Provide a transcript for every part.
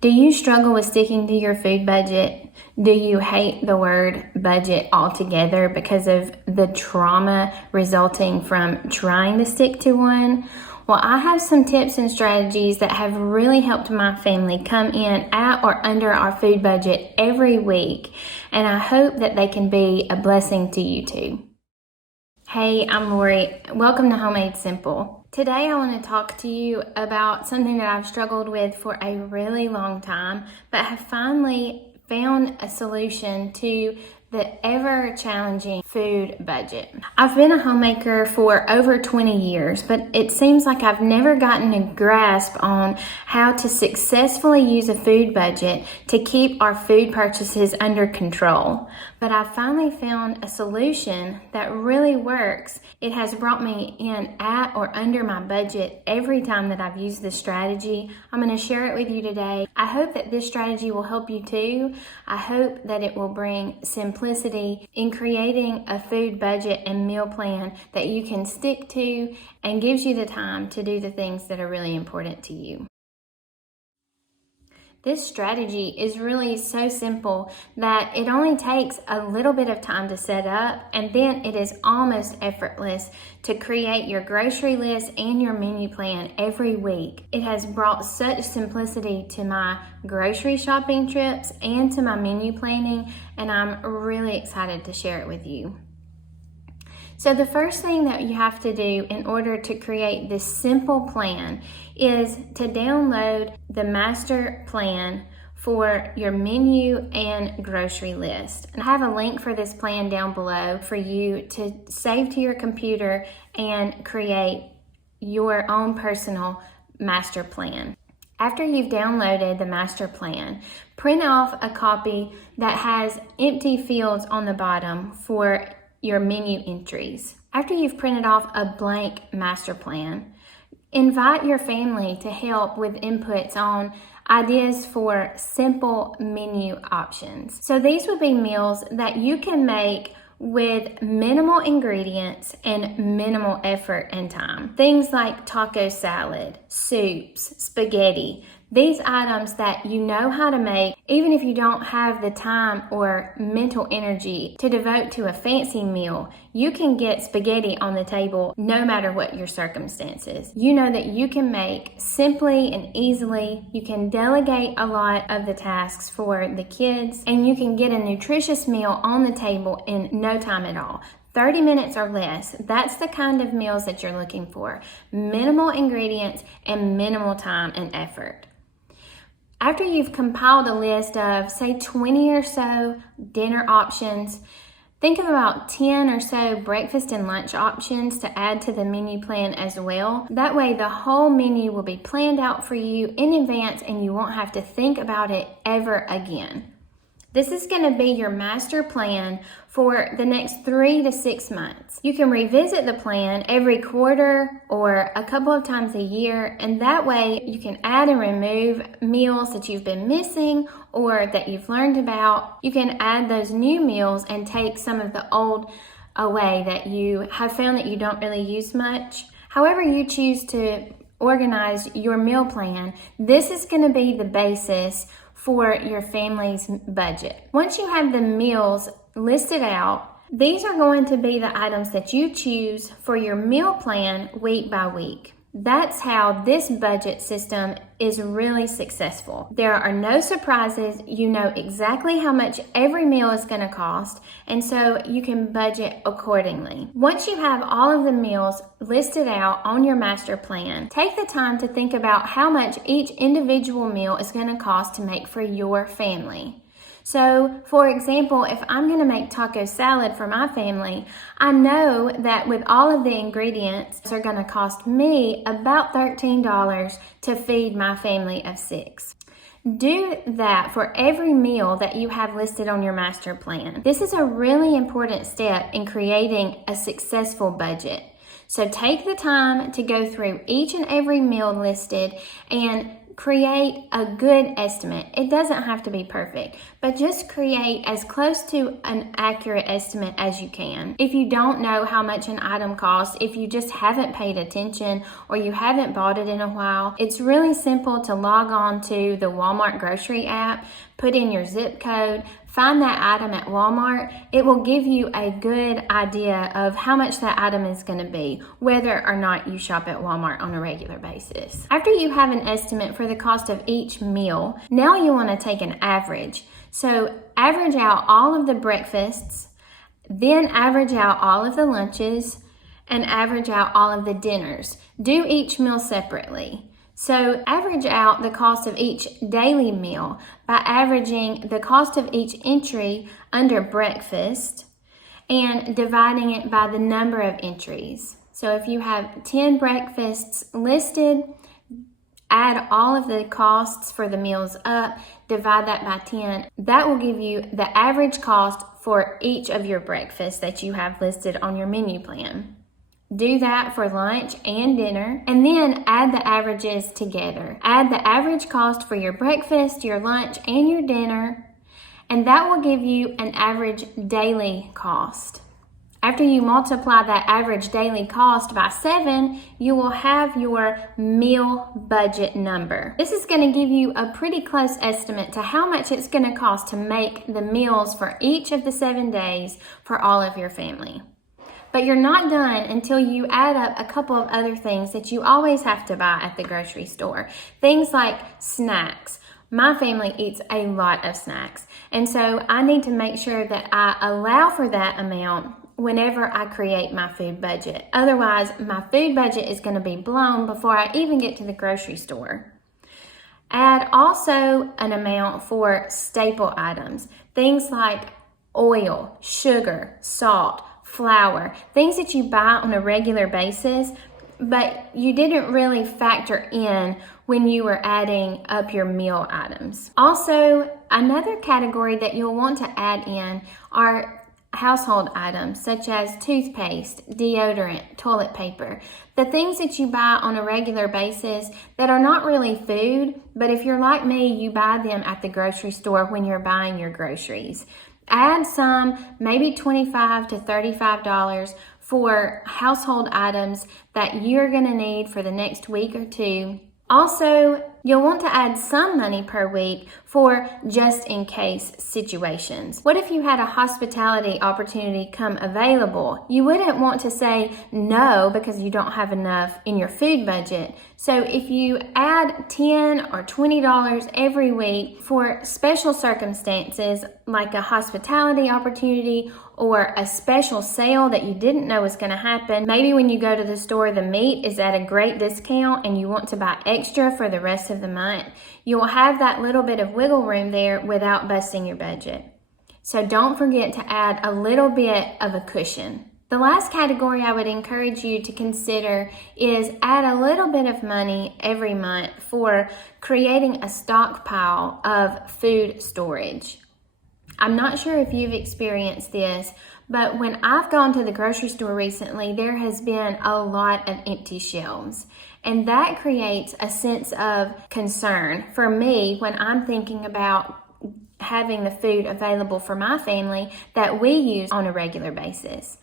Do you struggle with sticking to your food budget? Do you hate the word budget altogether because of the trauma resulting from trying to stick to one? Well, I have some tips and strategies that have really helped my family come in at or under our food budget every week, and I hope that they can be a blessing to you too. Hey, I'm Lori. Welcome to Homemade Simple. Today I want to talk to you about something that I've struggled with for a really long time, but have finally found a solution to the ever-challenging food budget. I've been a homemaker for over 20 years, but it seems like I've never gotten a grasp on how to successfully use a food budget to keep our food purchases under control. But I finally found a solution that really works. It has brought me in at or under my budget every time that I've used this strategy. I'm going to share it with you today. I hope that this strategy will help you too. I hope that it will bring simplicity in creating a food budget and meal plan that you can stick to and gives you the time to do the things that are really important to you. This strategy is really so simple that it only takes a little bit of time to set up, and then it is almost effortless to create your grocery list and your menu plan every week. It has brought such simplicity to my grocery shopping trips and to my menu planning, and I'm really excited to share it with you. So the first thing that you have to do in order to create this simple plan is to download the master plan for your menu and grocery list. And I have a link for this plan down below for you to save to your computer and create your own personal master plan. After you've downloaded the master plan, print off a copy that has empty fields on the bottom for your menu entries. After you've printed off a blank master plan, invite your family to help with inputs on ideas for simple menu options. So these would be meals that you can make with minimal ingredients and minimal effort and time. Things like taco salad, soups, spaghetti. These items that you know how to make, even if you don't have the time or mental energy to devote to a fancy meal, you can get spaghetti on the table no matter what your circumstances. You know that you can make simply and easily. You can delegate a lot of the tasks for the kids, and you can get a nutritious meal on the table in no time at all. 30 minutes or less. That's the kind of meals that you're looking for. Minimal ingredients and minimal time and effort. After you've compiled a list of, say, 20 or so dinner options, think of about 10 or so breakfast and lunch options to add to the menu plan as well. That way, the whole menu will be planned out for you in advance and you won't have to think about it ever again. This is going to be your master plan for the next 3 to 6 months. You can revisit the plan every quarter or a couple of times a year, and that way you can add and remove meals that you've been missing or that you've learned about. You can add those new meals and take some of the old away that you have found that you don't really use much. However you choose to organize your meal plan, this is going to be the basis for your family's budget. Once you have the meals listed out, these are going to be the items that you choose for your meal plan week by week. That's how this budget system is really successful. There are no surprises. You know exactly how much every meal is going to cost, and so you can budget accordingly. Once you have all of the meals listed out on your master plan, take the time to think about how much each individual meal is going to cost to make for your family. So, for example, if I'm going to make taco salad for my family, I know that with all of the ingredients are going to cost me about $13 to feed my family of 6. Do that for every meal that you have listed on your master plan. This is a really important step in creating a successful budget. So take the time to go through each and every meal listed and create a good estimate. It doesn't have to be perfect, but just create as close to an accurate estimate as you can. If you don't know how much an item costs, if you just haven't paid attention or you haven't bought it in a while, it's really simple to log on to the Walmart grocery app, put in your zip code, find that item at Walmart. It will give you a good idea of how much that item is going to be, whether or not you shop at Walmart on a regular basis. After you have an estimate for the cost of each meal, now you want to take an average. So average out all of the breakfasts, then average out all of the lunches, and average out all of the dinners. Do each meal separately. So average out the cost of each daily meal by averaging the cost of each entry under breakfast and dividing it by the number of entries. So if you have 10 breakfasts listed, add all of the costs for the meals up, divide that by 10. That will give you the average cost for each of your breakfasts that you have listed on your menu plan. Do that for lunch and dinner, and then add the averages together. Add the average cost for your breakfast, your lunch, and your dinner, and that will give you an average daily cost. After you multiply that average daily cost by 7, you will have your meal budget number. This is going to give you a pretty close estimate to how much it's going to cost to make the meals for each of the 7 days for all of your family. But you're not done until you add up a couple of other things that you always have to buy at the grocery store. Things like snacks. My family eats a lot of snacks, and so I need to make sure that I allow for that amount whenever I create my food budget. Otherwise, my food budget is going to be blown before I even get to the grocery store. Add also an amount for staple items. Things like oil, sugar, salt, flour, things that you buy on a regular basis, but you didn't really factor in when you were adding up your meal items. Also, another category that you'll want to add in are household items such as toothpaste, deodorant, toilet paper, the things that you buy on a regular basis that are not really food, but if you're like me, you buy them at the grocery store when you're buying your groceries. Add some, maybe $25 to $35 for household items that you're going to need for the next week or two. Also, you'll want to add some money per week for just in case situations. What if you had a hospitality opportunity come available? You wouldn't want to say no because you don't have enough in your food budget. So if you add $10 or $20 every week for special circumstances like a hospitality opportunity or a special sale that you didn't know was going to happen, maybe when you go to the store the meat is at a great discount and you want to buy extra for the rest of the month, you will have that little bit of wiggle room there without busting your budget. So don't forget to add a little bit of a cushion. The last category I would encourage you to consider is add a little bit of money every month for creating a stockpile of food storage. I'm not sure if you've experienced this, but when I've gone to the grocery store recently, there has been a lot of empty shelves. And that creates a sense of concern for me when I'm thinking about having the food available for my family that we use on a regular basis.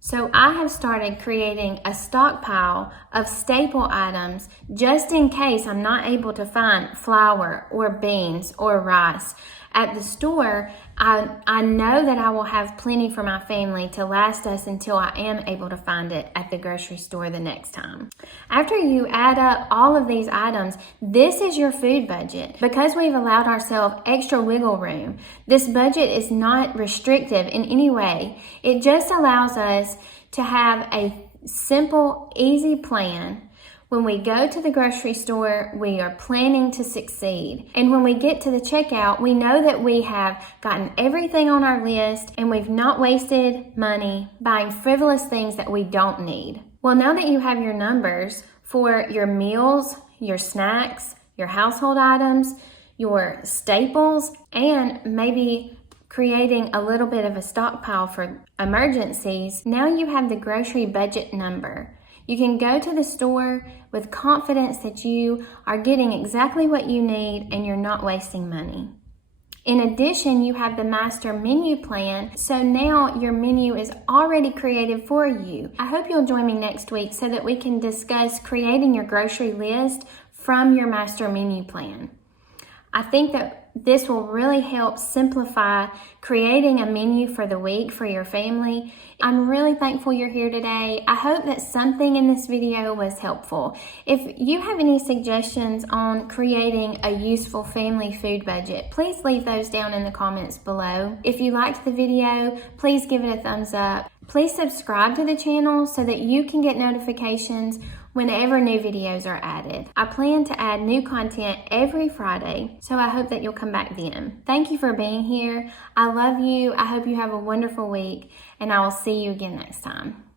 So I have started creating a stockpile of staple items just in case I'm not able to find flour or beans or rice at the store. I know that I will have plenty for my family to last us until I am able to find it at the grocery store the next time. After you add up all of these items, this is your food budget. Because we've allowed ourselves extra wiggle room, this budget is not restrictive in any way. It just allows us to have a simple, easy plan. When we go to the grocery store, we are planning to succeed. And when we get to the checkout, we know that we have gotten everything on our list and we've not wasted money buying frivolous things that we don't need. Well, now that you have your numbers for your meals, your snacks, your household items, your staples, and maybe creating a little bit of a stockpile for emergencies, now you have the grocery budget number. You can go to the store with confidence that you are getting exactly what you need and you're not wasting money. In addition, you have the master menu plan, so now your menu is already created for you. I hope you'll join me next week so that we can discuss creating your grocery list from your master menu plan. I think that this will really help simplify creating a menu for the week for your family. I'm really thankful you're here today. I hope that something in this video was helpful. If you have any suggestions on creating a useful family food budget, please leave those down in the comments below. If you liked the video, please give it a thumbs up. Please subscribe to the channel so that you can get notifications whenever new videos are added. I plan to add new content every Friday, so I hope that you'll come back then. Thank you for being here. I love you. I hope you have a wonderful week, and I will see you again next time.